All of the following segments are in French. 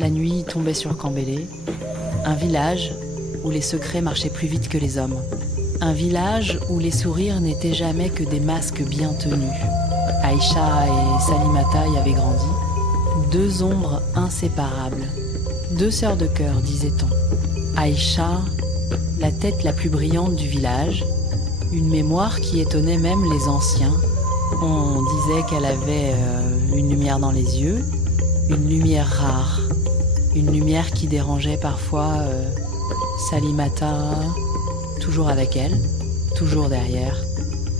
La nuit tombait sur Kambélé, un village où les secrets marchaient plus vite que les hommes. Un village où les sourires n'étaient jamais que des masques bien tenus. Aïcha et Salimata y avaient grandi, deux ombres inséparables, deux sœurs de cœur, disait-on. Aïcha, la tête la plus brillante du village, une mémoire qui étonnait même les anciens. On disait qu'elle avait une lumière dans les yeux, une lumière rare, une lumière qui dérangeait parfois Salimata, toujours avec elle, toujours derrière,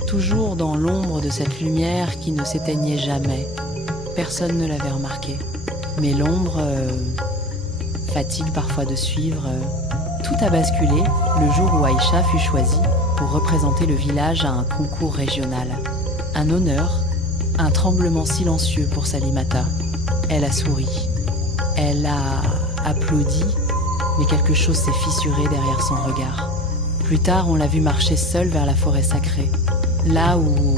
toujours dans l'ombre de cette lumière qui ne s'éteignait jamais. Personne ne l'avait remarqué. Mais l'ombre, fatigue parfois de suivre, tout a basculé le jour où Aïcha fut choisie pour représenter le village à un concours régional. Un honneur, un tremblement silencieux pour Salimata. Elle a souri, elle a applaudi, mais quelque chose s'est fissuré derrière son regard. Plus tard, on l'a vue marcher seule vers la forêt sacrée, là où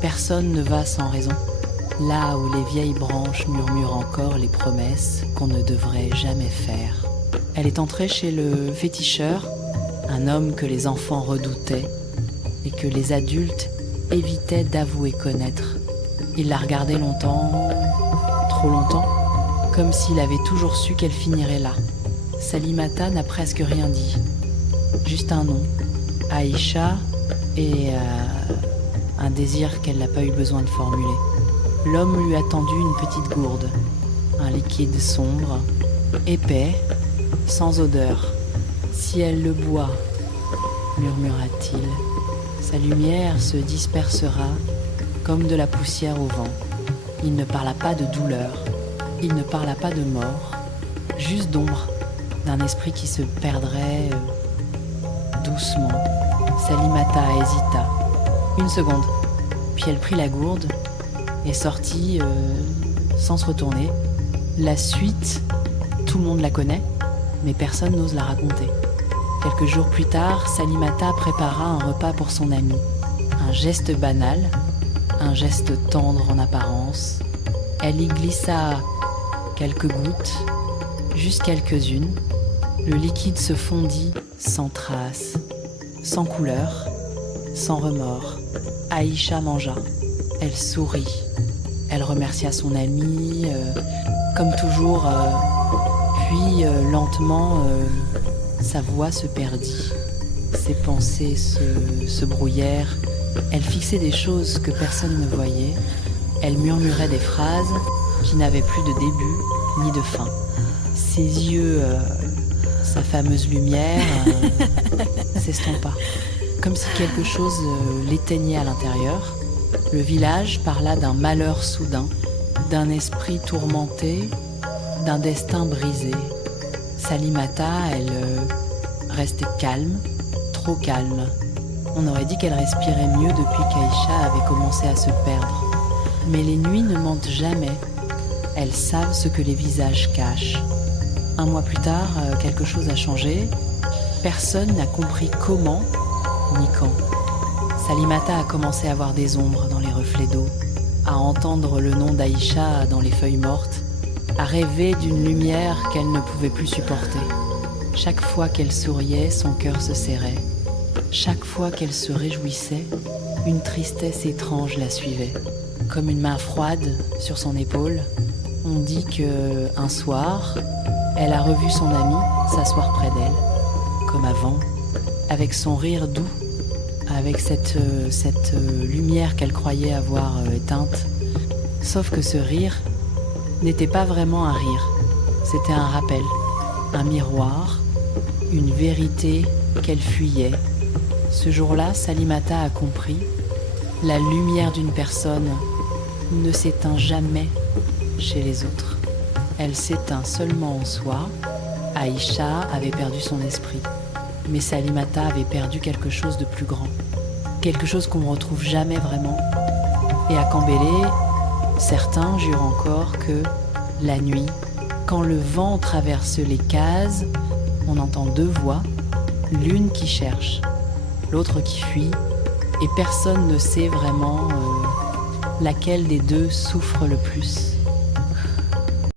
personne ne va sans raison, là où les vieilles branches murmurent encore les promesses qu'on ne devrait jamais faire. Elle est entrée chez le féticheur, un homme que les enfants redoutaient et que les adultes évitaient d'avouer connaître. Il la regardait longtemps, trop longtemps, comme s'il avait toujours su qu'elle finirait là. Salimata n'a presque rien dit, juste un nom, Aïcha, et un désir qu'elle n'a pas eu besoin de formuler. L'homme lui a tendu une petite gourde, un liquide sombre, épais, sans odeur. Si elle le boit, murmura-t-il, sa lumière se dispersera comme de la poussière au vent. Il ne parla pas de douleur, il ne parla pas de mort, juste d'ombre, d'un esprit qui se perdrait doucement. Salimata hésita, une seconde, puis elle prit la gourde et sortit sans se retourner. La suite, tout le monde la connaît, mais personne n'ose la raconter. Quelques jours plus tard, Salimata prépara un repas pour son ami. Un geste banal, un geste tendre en apparence. Elle y glissa quelques gouttes, juste quelques-unes. Le liquide se fondit sans trace, sans couleur, sans remords. Aïcha mangea. Elle sourit. Elle remercia son ami, comme toujours, puis lentement, sa voix se perdit. Ses pensées se brouillèrent. Elle fixait des choses que personne ne voyait. Elle murmurait des phrases qui n'avaient plus de début ni de fin. Ses yeux, sa fameuse lumière, s'estompa, comme si quelque chose l'éteignait à l'intérieur. Le village parla d'un malheur soudain, d'un esprit tourmenté, d'un destin brisé. Salimata, elle restait calme, trop calme. On aurait dit qu'elle respirait mieux depuis qu'Aïcha avait commencé à se perdre. Mais les nuits ne mentent jamais. Elles savent ce que les visages cachent. Un mois plus tard, quelque chose a changé. Personne n'a compris comment ni quand. Salimata a commencé à voir des ombres dans les reflets d'eau, à entendre le nom d'Aïcha dans les feuilles mortes, à rêver d'une lumière qu'elle ne pouvait plus supporter. Chaque fois qu'elle souriait, son cœur se serrait. Chaque fois qu'elle se réjouissait, une tristesse étrange la suivait. Comme une main froide sur son épaule, on dit qu'un soir, elle a revu son ami s'asseoir près d'elle, comme avant, avec son rire doux, avec cette lumière qu'elle croyait avoir éteinte. Sauf que ce rire n'était pas vraiment un rire, c'était un rappel, un miroir, une vérité qu'elle fuyait. Ce jour-là, Salimata a compris, la lumière d'une personne ne s'éteint jamais chez les autres. Elle s'éteint seulement en soi. Aïcha avait perdu son esprit, mais Salimata avait perdu quelque chose de plus grand, quelque chose qu'on ne retrouve jamais vraiment. Et à Kambélé, certains jurent encore que la nuit, quand le vent traverse les cases, on entend deux voix, l'une qui cherche, l'autre qui fuit, et personne ne sait vraiment laquelle des deux souffre le plus.